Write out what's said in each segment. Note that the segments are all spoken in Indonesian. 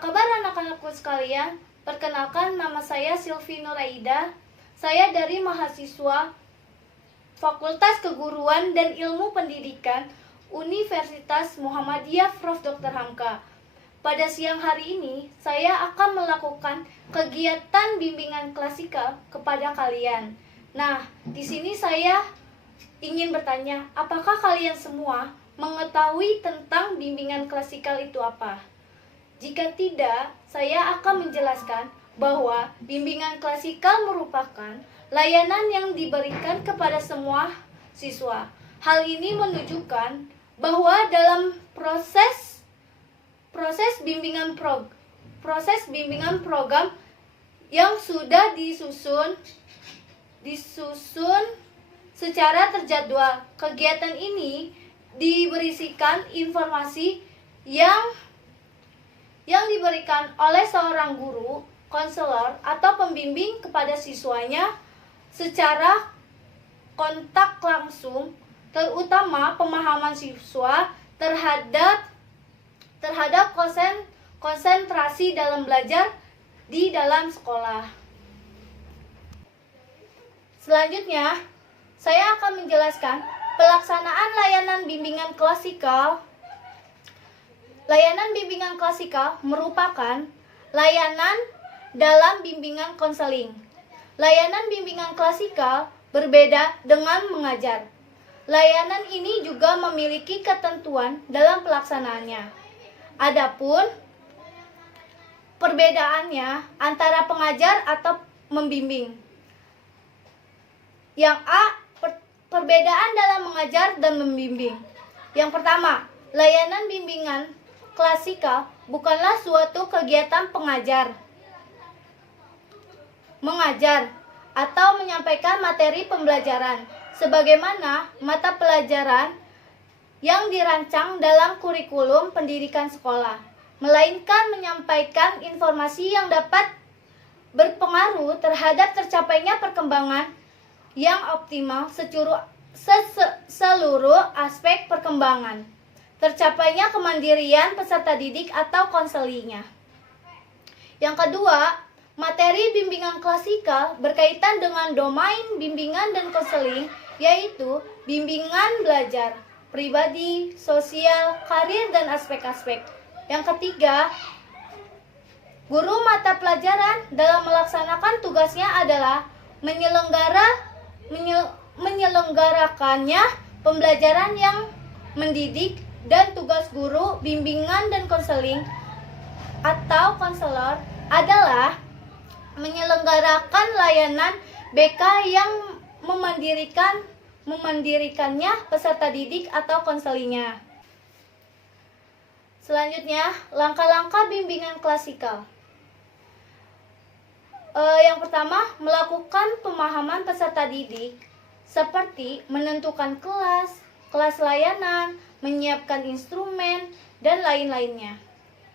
kabar anak-anakku sekalian? Perkenalkan, nama saya Silvi Nuraida. Saya dari mahasiswa Fakultas Keguruan dan Ilmu Pendidikan Universitas Muhammadiyah Prof. Dr. Hamka. Pada siang hari ini, saya akan melakukan kegiatan bimbingan klasikal kepada kalian. Nah, di sini saya ingin bertanya, apakah kalian semua mengetahui tentang bimbingan klasikal itu apa? Jika tidak, saya akan menjelaskan bahwa bimbingan klasikal merupakan layanan yang diberikan kepada semua siswa. Hal ini menunjukkan bahwa dalam proses bimbingan program yang sudah disusun secara terjadwal. Kegiatan ini diberisikan informasi yang diberikan oleh seorang guru, konselor, atau pembimbing kepada siswanya secara kontak langsung, terutama pemahaman siswa terhadap konsentrasi dalam belajar di dalam sekolah. Selanjutnya, saya akan menjelaskan pelaksanaan layanan bimbingan klasikal. Layanan bimbingan klasikal merupakan layanan dalam bimbingan konseling. Layanan bimbingan klasikal berbeda dengan mengajar. Layanan ini juga memiliki ketentuan dalam pelaksanaannya. Adapun perbedaannya antara pengajar atau membimbing. Yang A, perbedaan dalam mengajar dan membimbing. Yang pertama, layanan bimbingan klasikal bukanlah suatu kegiatan mengajar atau menyampaikan materi pembelajaran sebagaimana mata pelajaran yang dirancang dalam kurikulum pendidikan sekolah, melainkan menyampaikan informasi yang dapat berpengaruh terhadap tercapainya perkembangan yang optimal seluruh aspek perkembangan, tercapainya kemandirian peserta didik atau konselingnya. Yang kedua, materi bimbingan klasikal berkaitan dengan domain bimbingan dan konseling, yaitu bimbingan belajar, pribadi, sosial, karir, dan aspek-aspek. Yang ketiga, guru mata pelajaran dalam melaksanakan tugasnya adalah menyelenggarakannya pembelajaran yang mendidik, dan tugas guru bimbingan dan konseling atau konselor adalah menyelenggarakan layanan BK yang memandirikannya peserta didik atau konselingnya. Selanjutnya, langkah-langkah bimbingan klasikal. Yang pertama, melakukan pemahaman peserta didik seperti menentukan kelas layanan, menyiapkan instrumen, dan lain-lainnya.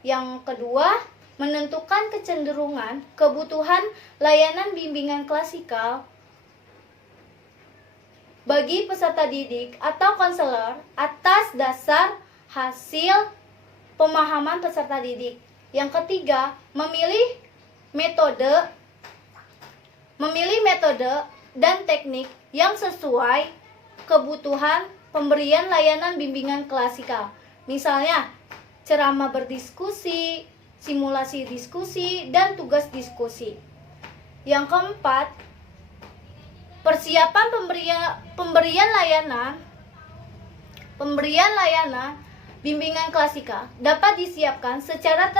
Yang kedua, menentukan kecenderungan kebutuhan layanan bimbingan klasikal bagi peserta didik atau konselor atas dasar hasil pemahaman peserta didik. Yang ketiga, memilih metode dan teknik yang sesuai kebutuhan pemberian layanan bimbingan klasikal. Misalnya, ceramah berdiskusi, simulasi diskusi, dan tugas diskusi. Yang keempat, persiapan pemberian layanan bimbingan klasikal dapat disiapkan secara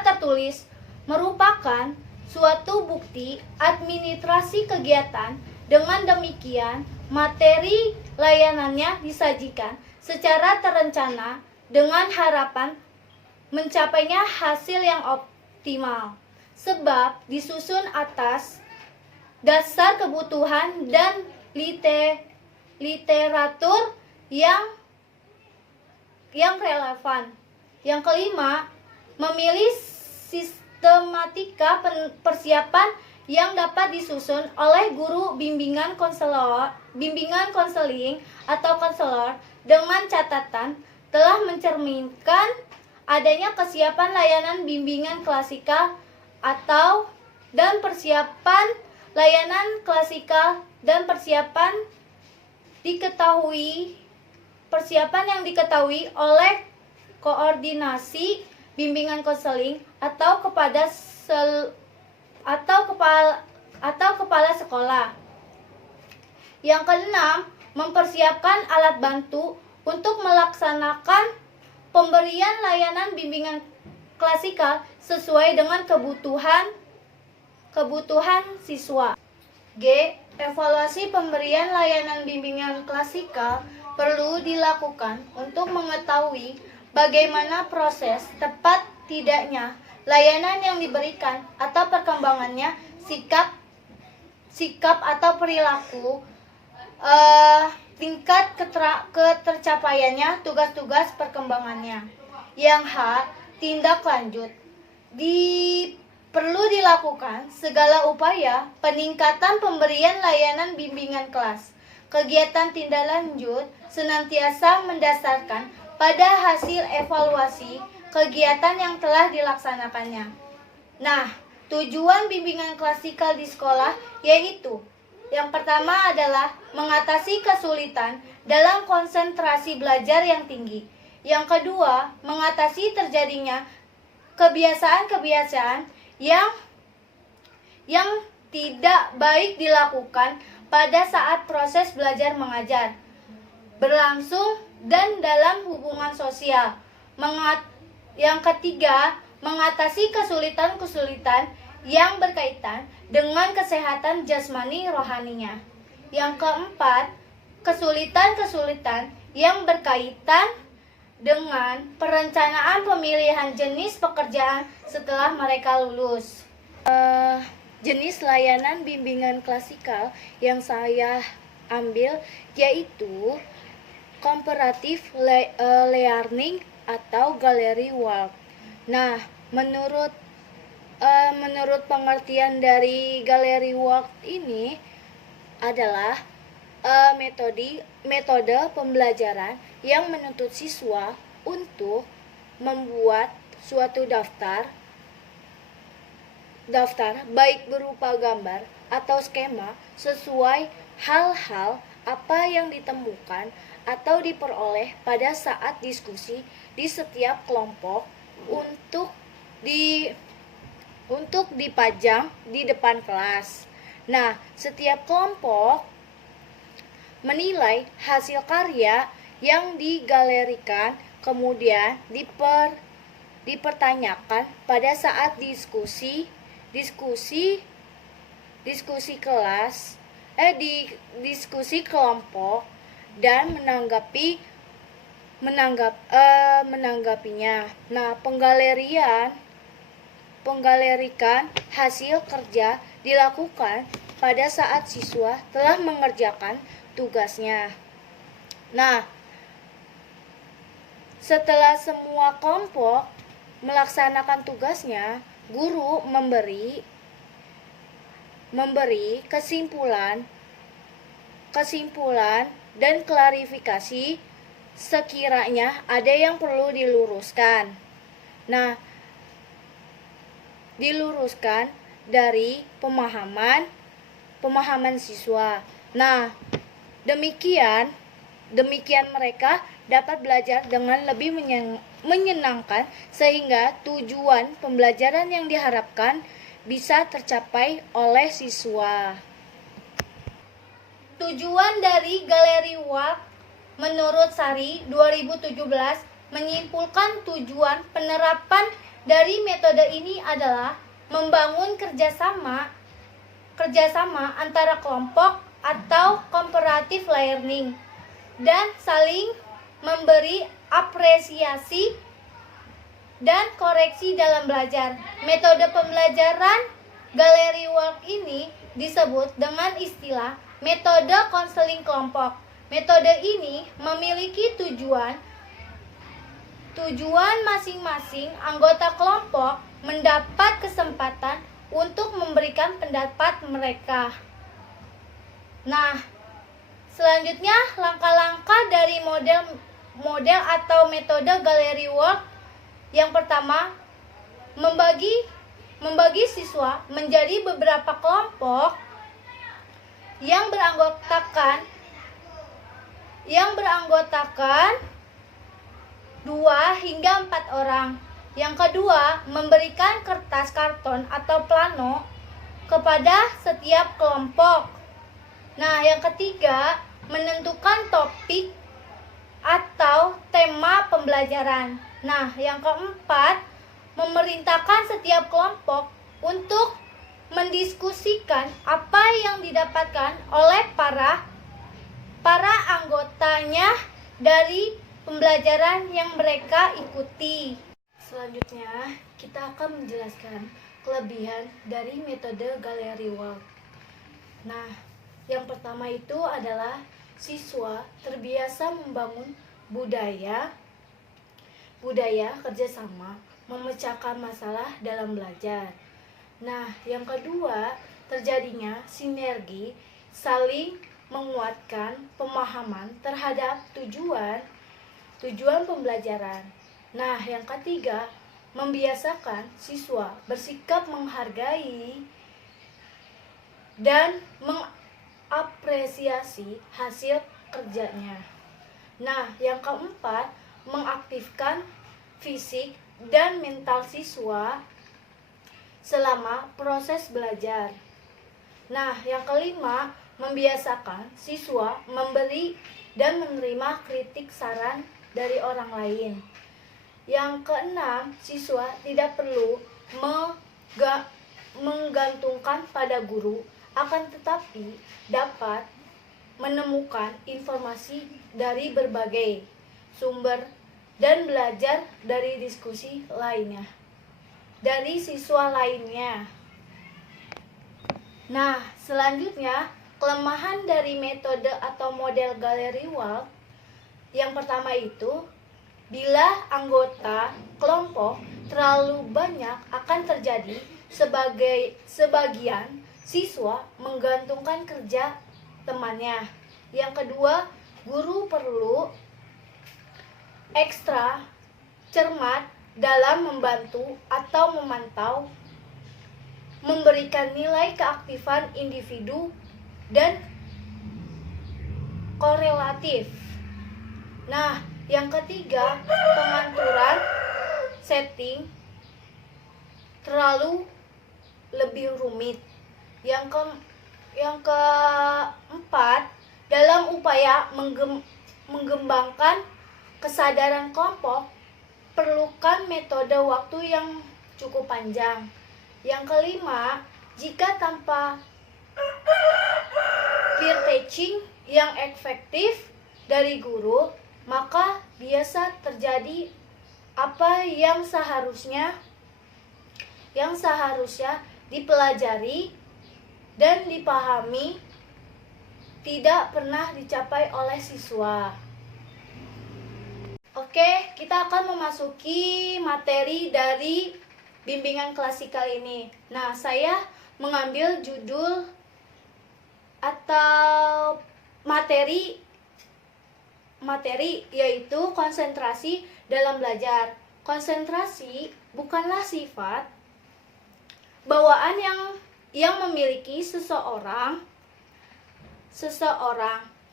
tertulis, merupakan suatu bukti administrasi kegiatan. Dengan demikian, materi layanannya disajikan secara terencana dengan harapan mencapainya hasil yang optimal, sebab disusun atas dasar kebutuhan dan literatur yang relevan. Yang kelima, memilih sistematika persiapan yang dapat disusun oleh guru bimbingan konseling atau konselor dengan catatan telah mencerminkan adanya kesiapan layanan bimbingan klasikal dan persiapan layanan klasikal dan persiapan yang diketahui oleh koordinasi bimbingan konseling atau kepala sekolah. Yang keenam, mempersiapkan alat bantu untuk melaksanakan pemberian layanan bimbingan klasikal sesuai dengan kebutuhan siswa. G. Evaluasi pemberian layanan bimbingan klasikal perlu dilakukan untuk mengetahui bagaimana proses tepat tidaknya layanan yang diberikan atau perkembangannya, sikap atau perilaku, tingkat ketercapaiannya, tugas-tugas perkembangannya. Yang H. Tindak lanjut. Perlu dilakukan segala upaya peningkatan pemberian layanan bimbingan kelas. Kegiatan tindak lanjut senantiasa mendasarkan pada hasil evaluasi kegiatan yang telah dilaksanakannya. Nah, tujuan bimbingan klasikal di sekolah yaitu: yang pertama adalah mengatasi kesulitan dalam konsentrasi belajar yang tinggi. Yang kedua, mengatasi terjadinya kebiasaan-kebiasaan yang tidak baik dilakukan pada saat proses belajar mengajar berlangsung dan dalam hubungan sosial. Yang ketiga, mengatasi kesulitan-kesulitan yang berkaitan dengan kesehatan jasmani rohaninya. Yang keempat, kesulitan-kesulitan yang berkaitan dengan perencanaan pemilihan jenis pekerjaan setelah mereka lulus. Jenis layanan bimbingan klasikal yang saya ambil yaitu comparative learning atau gallery work. Nah, menurut pengertian dari gallery work ini adalah metode pembelajaran yang menuntut siswa untuk membuat suatu daftar baik berupa gambar atau skema sesuai hal-hal apa yang ditemukan atau diperoleh pada saat diskusi di setiap kelompok untuk dipajang di depan kelas. Nah, setiap kelompok menilai hasil karya yang digalerikan, kemudian dipertanyakan pada saat diskusi kelompok dan menanggapinya. Nah, penggalakan hasil kerja dilakukan pada saat siswa telah mengerjakan tugasnya. Nah, setelah semua kelompok melaksanakan tugasnya, guru memberi kesimpulan dan klarifikasi sekiranya ada yang perlu diluruskan. Nah, diluruskan dari pemahaman siswa. Nah, demikian mereka dapat belajar dengan lebih menyenangkan sehingga tujuan pembelajaran yang diharapkan bisa tercapai oleh siswa. Tujuan dari gallery work menurut Sari 2017 menyimpulkan tujuan penerapan dari metode ini adalah membangun kerjasama antara kelompok atau comparative learning dan saling memberi apresiasi dan koreksi dalam belajar. Metode pembelajaran gallery work ini disebut dengan istilah metode konseling kelompok. Metode ini memiliki tujuan masing-masing anggota kelompok mendapat kesempatan untuk memberikan pendapat mereka. Nah, selanjutnya langkah-langkah dari model atau metode gallery work Yang pertama, membagi siswa menjadi beberapa kelompok yang beranggotakan 2 hingga 4 orang. Yang kedua, memberikan kertas karton atau plano kepada setiap kelompok. Nah, yang ketiga, menentukan topik atau tema pembelajaran. Nah, yang keempat, memerintahkan setiap kelompok untuk mendiskusikan apa yang didapatkan oleh para anggotanya dari pembelajaran yang mereka ikuti. Selanjutnya, kita akan menjelaskan kelebihan dari metode Gallery Walk. Nah, yang pertama itu adalah siswa terbiasa membangun budaya kerjasama, memecahkan masalah dalam belajar. Nah, yang kedua, terjadinya sinergi, saling menguatkan pemahaman terhadap tujuan pembelajaran. Nah, yang ketiga, membiasakan siswa bersikap menghargai dan mengapresiasi hasil kerjanya. Nah, yang keempat, mengaktifkan fisik dan mental siswa selama proses belajar. Nah, yang kelima, membiasakan siswa memberi dan menerima kritik saran dari orang lain. Yang keenam, siswa tidak perlu menggantungkan pada guru, akan tetapi dapat menemukan informasi dari berbagai sumber dan belajar dari diskusi lainnya dari siswa lainnya. Nah, selanjutnya, kelemahan dari metode atau model Gallery Walk. Yang pertama itu, bila anggota kelompok terlalu banyak, akan terjadi sebagian siswa menggantungkan kerja temannya. Yang kedua, guru perlu ekstra cermat dalam membantu atau memantau, memberikan nilai keaktifan individu dan korelatif. Nah, yang ketiga, pengaturan setting terlalu lebih rumit. Yang keempat, dalam upaya mengembangkan kesadaran kelompok, perlukan metode waktu yang cukup panjang. Yang kelima, jika tanpa peer teaching yang efektif dari guru, maka biasa terjadi apa yang seharusnya dipelajari dan dipahami tidak pernah dicapai oleh siswa. Oke, kita akan memasuki materi dari bimbingan klasikal ini. Nah, saya mengambil judul atau materi yaitu konsentrasi dalam belajar. Konsentrasi bukanlah sifat bawaan yang memiliki seseorang,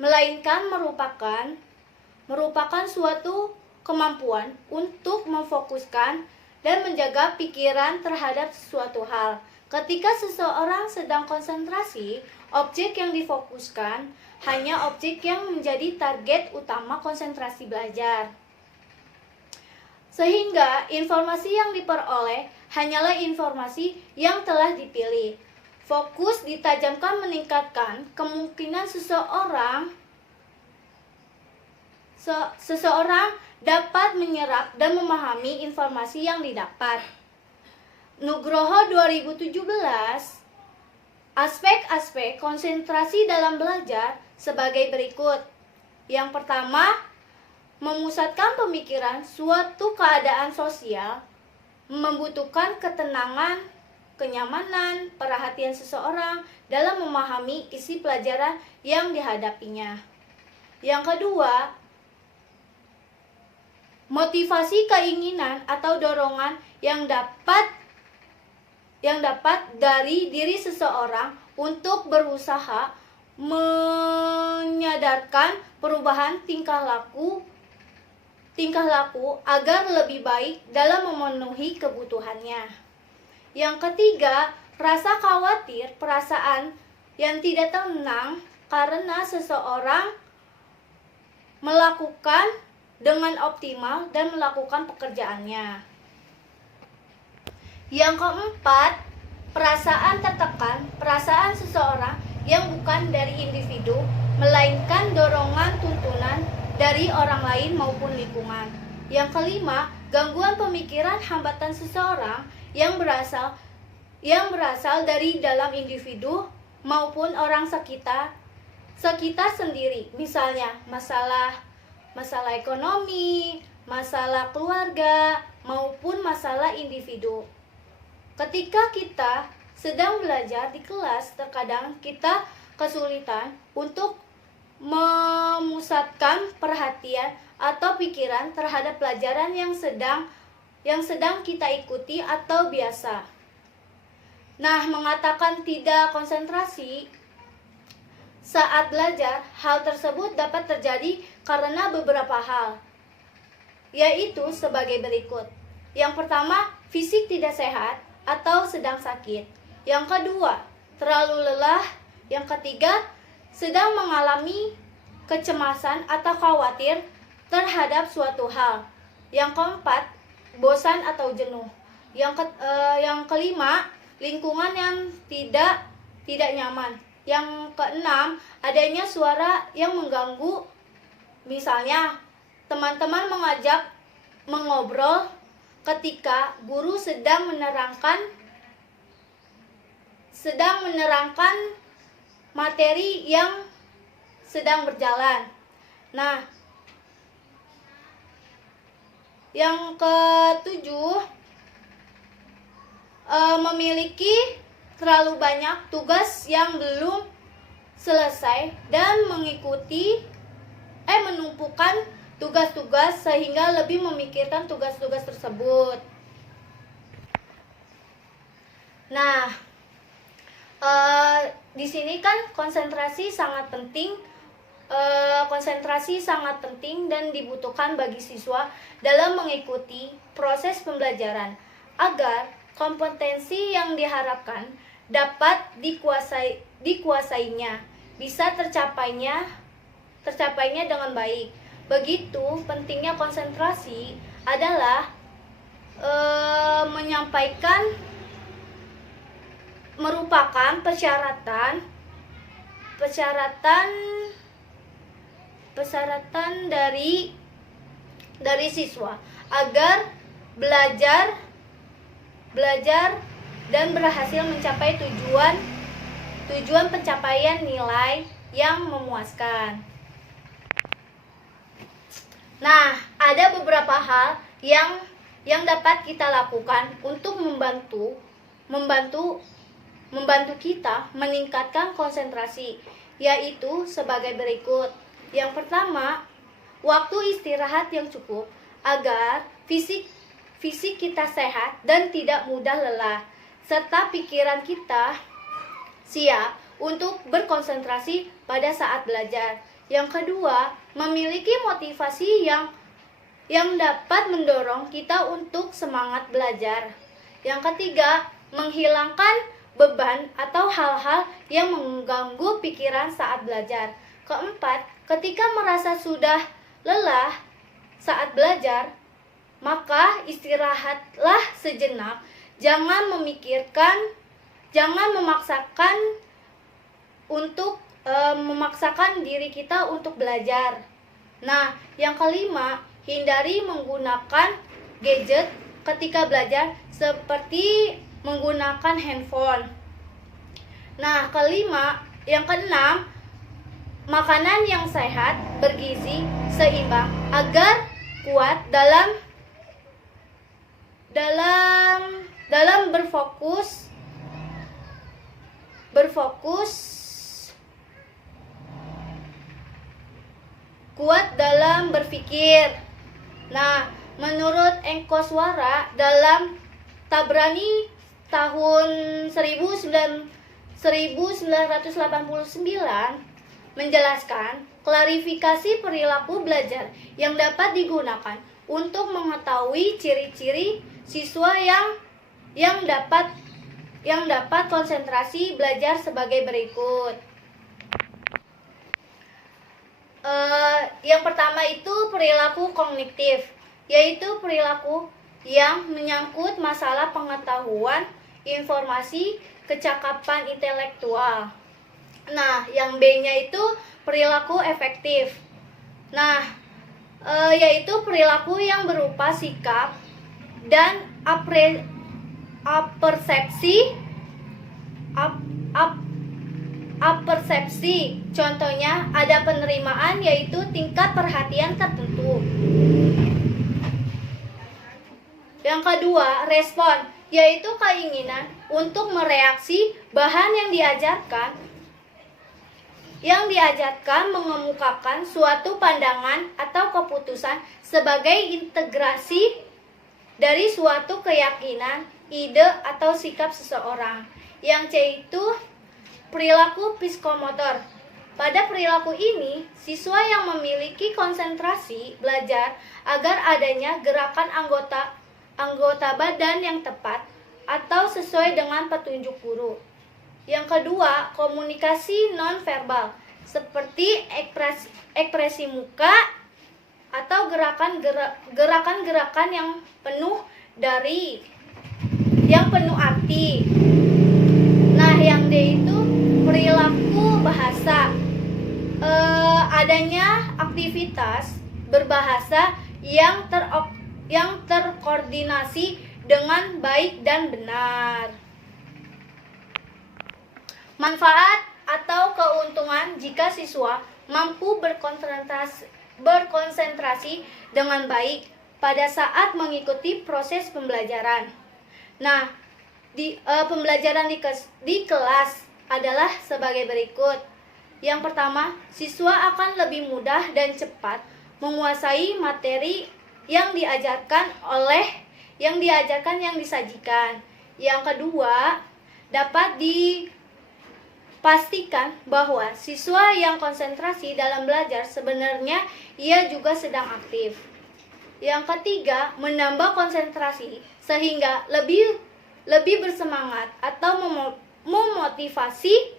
melainkan merupakan suatu kemampuan untuk memfokuskan dan menjaga pikiran terhadap suatu hal. Ketika seseorang sedang konsentrasi, objek yang difokuskan hanya objek yang menjadi target utama konsentrasi belajar. Sehingga informasi yang diperoleh hanyalah informasi yang telah dipilih. Fokus ditajamkan meningkatkan kemungkinan seseorang dapat menyerap dan memahami informasi yang didapat. Nugroho 2017, aspek-aspek konsentrasi dalam belajar sebagai berikut. Yang pertama, memusatkan pemikiran. Suatu keadaan sosial membutuhkan ketenangan, kenyamanan, perhatian seseorang dalam memahami isi pelajaran yang dihadapinya. Yang kedua, motivasi keinginan atau dorongan yang dapat dari diri seseorang untuk berusaha menyadarkan perubahan tingkah laku agar lebih baik dalam memenuhi kebutuhannya. Yang ketiga, rasa khawatir, perasaan yang tidak tenang karena seseorang melakukan dengan optimal dan melakukan pekerjaannya. Yang keempat, perasaan tertekan, perasaan seseorang yang bukan dari individu, melainkan dorongan tuntunan dari orang lain maupun lingkungan. Yang kelima, gangguan pemikiran, hambatan seseorang yang berasal dari dalam individu maupun orang sekitar sendiri. Misalnya masalah ekonomi, masalah keluarga, maupun masalah individu. Ketika kita sedang belajar di kelas, terkadang kita kesulitan untuk memusatkan perhatian atau pikiran terhadap pelajaran yang sedang kita ikuti atau biasa. Nah, mengatakan tidak konsentrasi saat belajar, hal tersebut dapat terjadi karena beberapa hal, yaitu sebagai berikut. Yang pertama, fisik tidak sehat atau sedang sakit. Yang kedua, terlalu lelah. Yang ketiga, sedang mengalami kecemasan atau khawatir terhadap suatu hal. Yang keempat, bosan atau jenuh. Yang kelima, lingkungan yang tidak nyaman. Yang keenam, adanya suara yang mengganggu. Misalnya, teman-teman mengajak mengobrol ketika guru sedang menerangkan materi yang sedang berjalan. Nah, yang ketujuh, memiliki terlalu banyak tugas yang belum selesai dan menumpukan tugas-tugas sehingga lebih memikirkan tugas-tugas tersebut. Nah, di sini kan konsentrasi sangat penting. Konsentrasi sangat penting dan dibutuhkan bagi siswa dalam mengikuti proses pembelajaran agar kompetensi yang diharapkan dapat dikuasainya, bisa tercapainya dengan baik. Begitu pentingnya konsentrasi adalah merupakan persyaratan dari siswa agar belajar dan berhasil mencapai tujuan pencapaian nilai yang memuaskan. Nah, ada beberapa hal yang dapat kita lakukan untuk membantu kita meningkatkan konsentrasi, yaitu sebagai berikut. Yang pertama, waktu istirahat yang cukup agar fisik kita sehat dan tidak mudah lelah, serta pikiran kita siap untuk berkonsentrasi pada saat belajar. Yang kedua, memiliki motivasi yang dapat mendorong kita untuk semangat belajar. Yang ketiga, menghilangkan beban atau hal-hal yang mengganggu pikiran saat belajar. Keempat, ketika merasa sudah lelah saat belajar, maka istirahatlah sejenak. Jangan memaksakan diri kita untuk belajar. Nah, yang kelima, hindari menggunakan gadget ketika belajar seperti menggunakan handphone. Nah, yang keenam, makanan yang sehat, bergizi, seimbang agar kuat dalam kuat dalam berpikir. Nah, Menurut Engkoswara dalam Tabrani tahun 1989 menjelaskan klarifikasi perilaku belajar yang dapat digunakan untuk mengetahui ciri-ciri siswa yang dapat konsentrasi belajar sebagai berikut. Yang pertama itu perilaku kognitif, yaitu perilaku yang menyangkut masalah pengetahuan, informasi, kecakapan intelektual. Nah, yang B-nya itu perilaku efektif. Nah, yaitu perilaku yang berupa sikap dan apersepsi. Contohnya ada penerimaan, yaitu tingkat perhatian tertentu. Yang kedua, respon, yaitu keinginan untuk mereaksi bahan yang diajarkan mengemukakan suatu pandangan atau keputusan sebagai integrasi dari suatu keyakinan, ide, atau sikap seseorang. Yang C itu perilaku psikomotor. Pada perilaku ini, siswa yang memiliki konsentrasi belajar agar adanya gerakan anggota badan yang tepat atau sesuai dengan petunjuk guru. Yang kedua, komunikasi nonverbal, seperti ekspresi muka atau gerakan-gerakan yang penuh arti. Nah, yang D itu perilaku bahasa. Adanya aktivitas berbahasa yang terkoordinasi dengan baik dan benar. Manfaat atau keuntungan jika siswa mampu berkonsentrasi dengan baik pada saat mengikuti proses pembelajaran. Nah, pembelajaran di kelas adalah sebagai berikut. Yang pertama, siswa akan lebih mudah dan cepat menguasai materi yang disajikan. Yang kedua, dapat dipastikan bahwa siswa yang konsentrasi dalam belajar sebenarnya ia juga sedang aktif. Yang ketiga, menambah konsentrasi sehingga lebih bersemangat atau memotivasi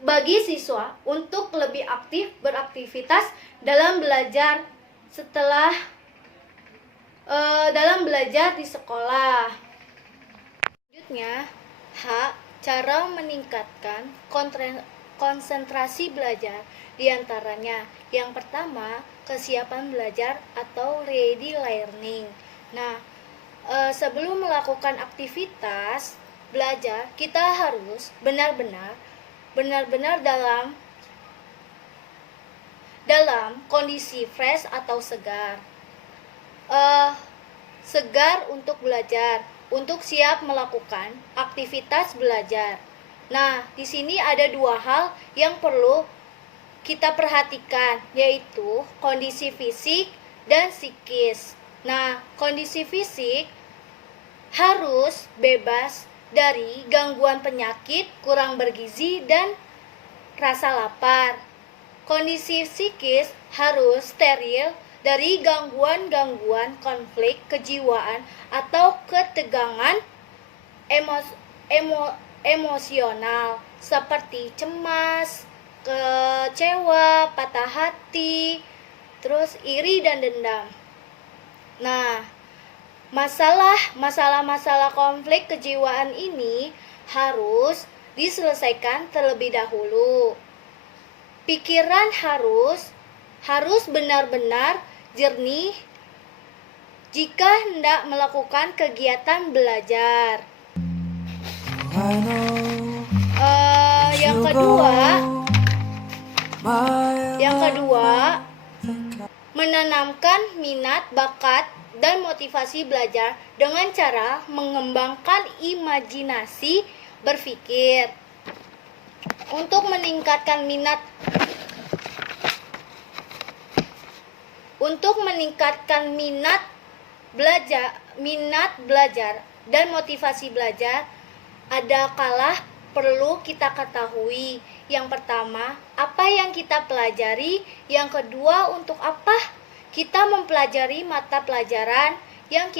bagi siswa untuk lebih aktif beraktivitas dalam belajar dalam belajar di sekolah. Selanjutnya, H. Cara meningkatkan konsentrasi belajar, diantaranya yang pertama, kesiapan belajar atau ready learning. Nah, sebelum melakukan aktivitas belajar, kita harus benar-benar dalam kondisi fresh atau segar. Segar untuk belajar, untuk siap melakukan aktivitas belajar. Nah, di sini ada dua hal yang perlu kita perhatikan, yaitu kondisi fisik dan psikis. Nah, kondisi fisik harus bebas dari gangguan penyakit, kurang bergizi, dan rasa lapar. Kondisi psikis harus steril dari gangguan-gangguan konflik kejiwaan atau ketegangan emosional seperti cemas, kecewa, patah hati, terus iri dan dendam. Nah, masalah konflik kejiwaan ini harus diselesaikan terlebih dahulu. Pikiran harus benar-benar jernih jika hendak melakukan kegiatan belajar. Yang kedua, menanamkan minat, bakat, dan motivasi belajar dengan cara mengembangkan imajinasi berpikir. Untuk meningkatkan minat Untuk meningkatkan minat belajar dan motivasi belajar, ada kalanya perlu kita ketahui. Yang pertama, apa yang kita pelajari. Yang kedua, untuk apa kita mempelajari mata pelajaran yang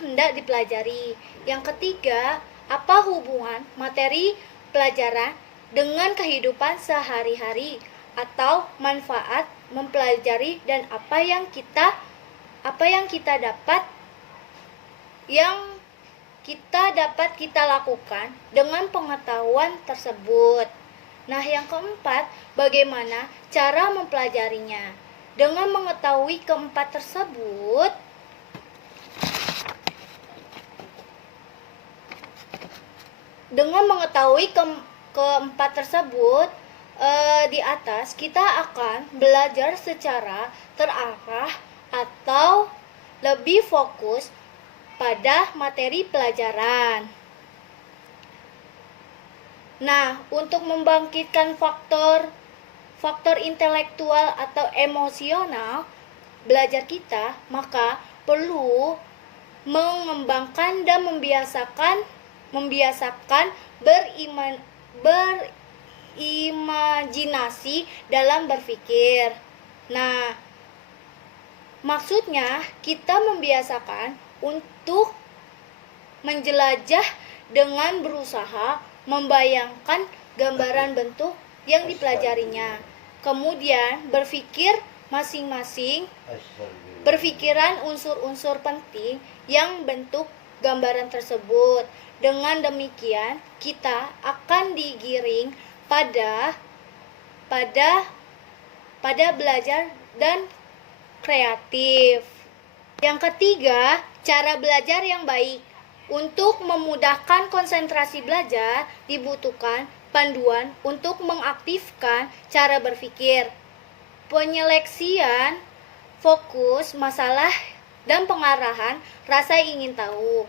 hendak dipelajari. Yang ketiga, apa hubungan materi pelajaran dengan kehidupan sehari-hari atau manfaat mempelajari, dan apa yang kita dapat kita lakukan dengan pengetahuan tersebut. Nah, yang keempat, bagaimana cara mempelajarinya? Dengan mengetahui keempat tersebut, di atas, kita akan belajar secara terarah atau lebih fokus pada materi pelajaran. Nah, untuk membangkitkan faktor intelektual atau emosional belajar kita, maka perlu mengembangkan dan membiasakan berimajinasi dalam berpikir. Nah, maksudnya kita membiasakan untuk menjelajah dengan berusaha membayangkan gambaran bentuk yang dipelajarinya. Kemudian berpikiran unsur-unsur penting yang bentuk gambaran tersebut. Dengan demikian, kita akan digiring pada belajar dan kreatif. Yang ketiga, cara belajar yang baik. Untuk memudahkan konsentrasi belajar, dibutuhkan panduan untuk mengaktifkan cara berpikir, penyeleksian fokus masalah, dan pengarahan rasa ingin tahu.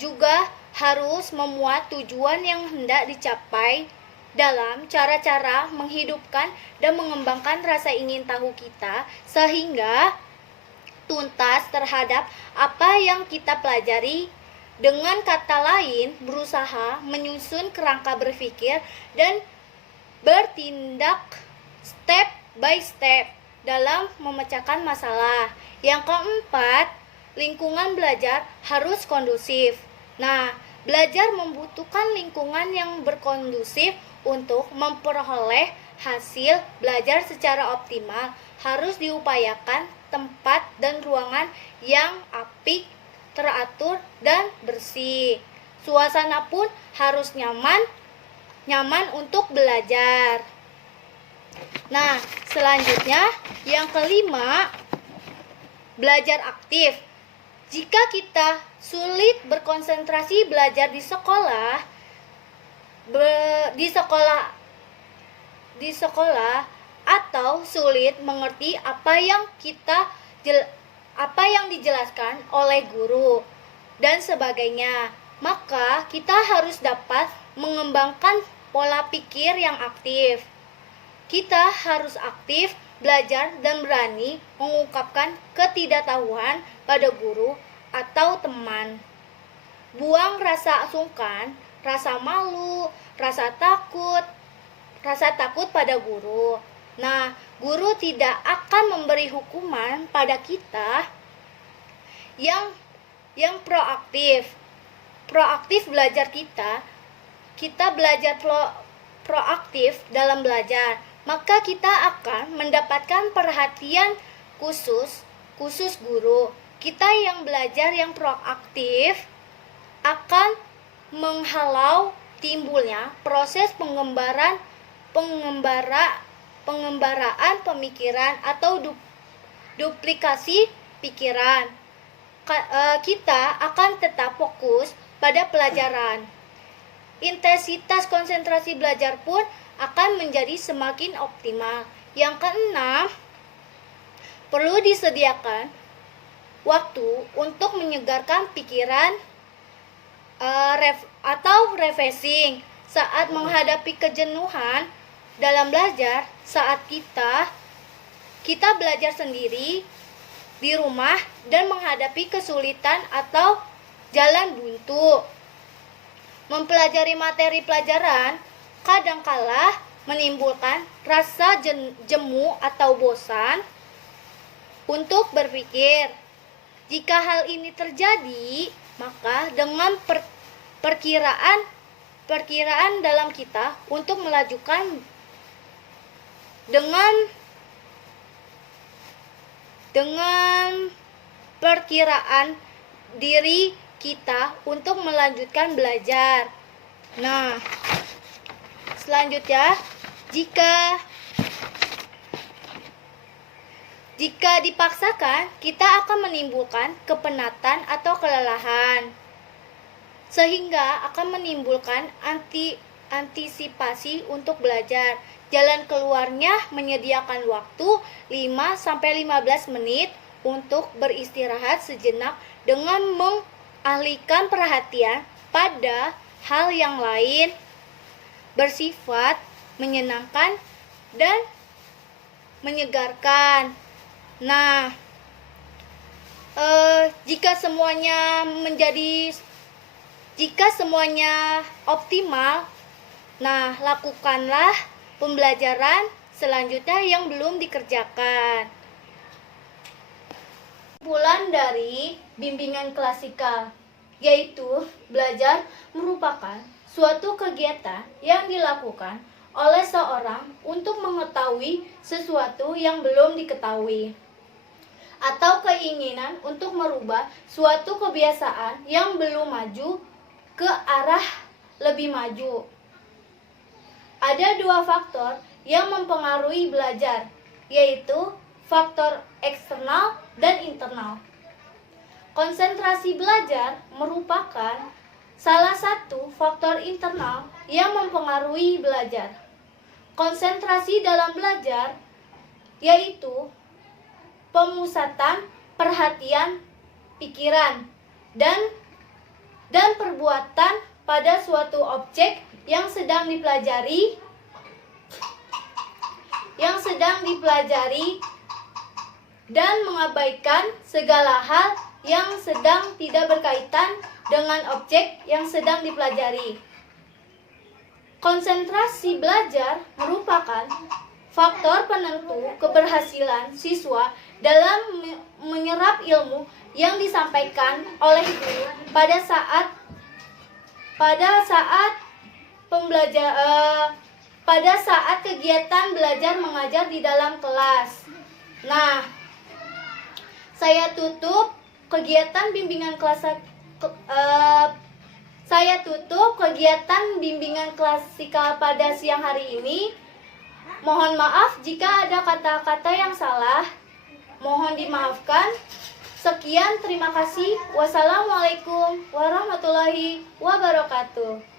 Juga harus memuat tujuan yang hendak dicapai dalam cara-cara menghidupkan dan mengembangkan rasa ingin tahu kita, sehingga tuntas terhadap apa yang kita pelajari. Dengan kata lain, berusaha menyusun kerangka berpikir dan bertindak step by step dalam memecahkan masalah. Yang keempat, lingkungan belajar harus kondusif. Nah, belajar membutuhkan lingkungan yang berkondusif untuk memperoleh hasil belajar secara optimal. Harus diupayakan tempat dan ruangan yang apik, teratur, dan bersih. Suasana pun harus nyaman untuk belajar. Nah, selanjutnya yang kelima, belajar aktif. Jika kita sulit berkonsentrasi belajar di sekolah atau sulit mengerti apa yang dijelaskan oleh guru dan sebagainya, maka kita harus dapat mengembangkan pola pikir yang aktif. Kita harus aktif belajar dan berani mengungkapkan ketidaktahuan pada guru atau teman. Buang rasa sungkan, rasa malu, rasa takut pada guru. Nah, guru tidak akan memberi hukuman pada kita yang proaktif. Proaktif belajar kita belajar proaktif dalam belajar, maka kita akan mendapatkan perhatian khusus guru. Kita yang belajar yang proaktif akan menghalau timbulnya proses pengembaraan pemikiran atau duplikasi pikiran. Kita akan tetap fokus pada pelajaran. Intensitas konsentrasi belajar pun akan menjadi semakin optimal. Yang keenam, perlu disediakan waktu untuk menyegarkan pikiran atau refreshing saat menghadapi kejenuhan dalam belajar. Saat kita kita belajar sendiri di rumah dan menghadapi kesulitan atau jalan buntu. Mempelajari materi pelajaran kadangkala menimbulkan rasa jemu atau bosan untuk berpikir. Jika hal ini terjadi, maka dengan perkiraan dalam kita untuk melajukan dengan perkiraan diri kita untuk melanjutkan belajar. Nah, selanjutnya, jika dipaksakan, kita akan menimbulkan kepenatan atau kelelahan, sehingga akan menimbulkan antisipasi untuk belajar. Jalan keluarnya menyediakan waktu 5-15 menit untuk beristirahat sejenak dengan mengalihkan perhatian pada hal yang lain, bersifat menyenangkan dan menyegarkan. Nah, jika semuanya optimal, nah lakukanlah pembelajaran selanjutnya yang belum dikerjakan. Kesimpulan dari bimbingan klasikal, yaitu belajar merupakan suatu kegiatan yang dilakukan oleh seorang untuk mengetahui sesuatu yang belum diketahui, atau keinginan untuk merubah suatu kebiasaan yang belum maju ke arah lebih maju. Ada dua faktor yang mempengaruhi belajar, yaitu faktor eksternal dan internal. Konsentrasi belajar merupakan salah satu faktor internal yang mempengaruhi belajar. Konsentrasi dalam belajar yaitu pemusatan perhatian, pikiran, dan perbuatan pada suatu objek yang sedang dipelajari dan mengabaikan segala hal yang sedang tidak berkaitan dengan objek yang sedang dipelajari. Konsentrasi belajar merupakan faktor penentu keberhasilan siswa dalam menyerap ilmu yang disampaikan oleh guru pada saat kegiatan belajar mengajar di dalam kelas. Nah, saya tutup kegiatan bimbingan klasikal pada siang hari ini. Mohon maaf jika ada kata-kata yang salah. Mohon dimaafkan. Sekian, terima kasih. Wassalamualaikum warahmatullahi wabarakatuh.